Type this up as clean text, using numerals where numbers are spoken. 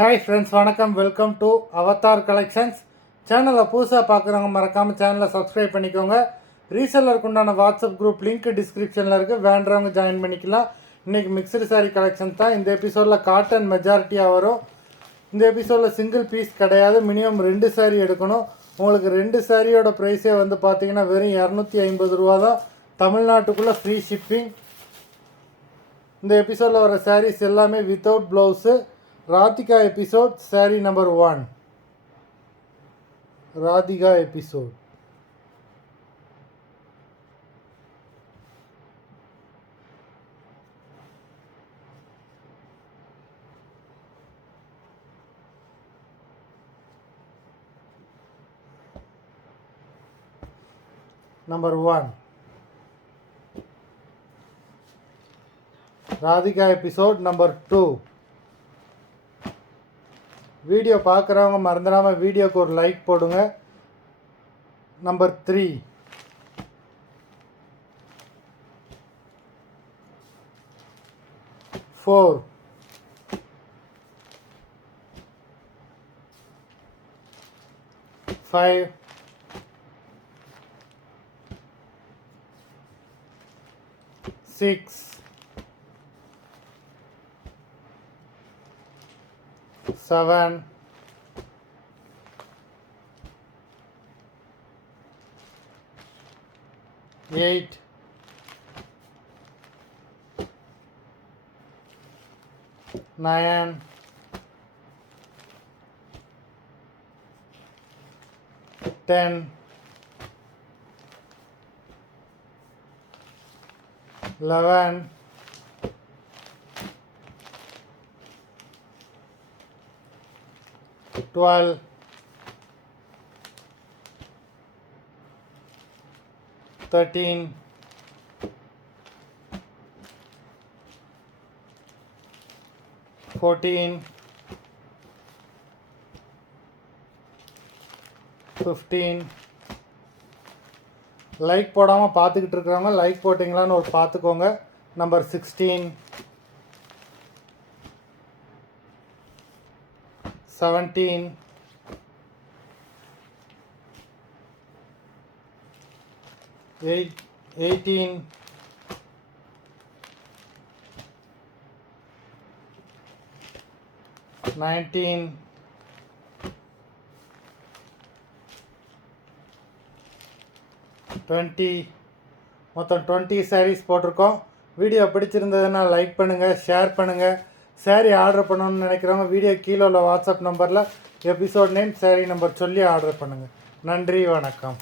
Hi friends, வணக்கம். Welcome to Avatar collections. சேனலை புதுசாக பார்க்குறவங்க மறக்காமல் சேனலை சப்ஸ்கிரைப் பண்ணிக்கோங்க. ரீசெல்லருக்கு உண்டான வாட்ஸ்அப் குரூப் லிங்க் டிஸ்கிரிப்ஷனில் இருக்குது, வேண்டுறவங்க ஜாயின் பண்ணிக்கலாம். இன்றைக்கி மிக்சடு சாரீ கலெக்ஷன் தான். இந்த எபிசோடில் காட்டன் மெஜாரிட்டியாக வரும். இந்த எபிசோடில் சிங்கிள் பீஸ் கிடையாது, மினிமம் 2 சாரீ எடுக்கணும். உங்களுக்கு 2 சாரியோட ப்ரைஸே வந்து பார்த்தீங்கன்னா வெறும் 250 ரூபா தான். தமிழ்நாட்டுக்குள்ளே ஃப்ரீ ஷிப்பிங். இந்த எபிசோடில் வர சாரீஸ் எல்லாமே வித்தவுட் ப்ளவுஸு. ராதிகா எபிசோட் சாரீ நம்பர் 1. Radhika episode. Number 1. Radhika episode number 2. வீடியோ பார்க்குறவங்க மறந்துடாமல் வீடியோக்கு ஒரு லைக் போடுங்க. நம்பர் 3. Four. 5. 6. 7. 8. 9. 10. 11. 12. 13. 14. 15. லைக் போடாமல் பார்த்துக்கிட்டு இருக்கிறவங்க லைக் போட்டிங்களான்னு ஒரு பார்த்துக்கோங்க. நம்பர் 16. 17. 18. 19. 20. மொத்தம் 20 சாரீஸ் போட்டிருக்கோம். வீடியோ பிடிச்சிருந்ததுன்னா லைக் பண்ணுங்கள், ஷேர் பண்ணுங்கள். சாரீ ஆர்டர் பண்ணணும்னு நினைக்கிறவங்க வீடியோ கீழே உள்ள வாட்ஸ்அப் நம்பரில் எபிசோட் நேம், சாரீ நம்பர் சொல்லி ஆர்டர் பண்ணுங்கள். நன்றி, வணக்கம்.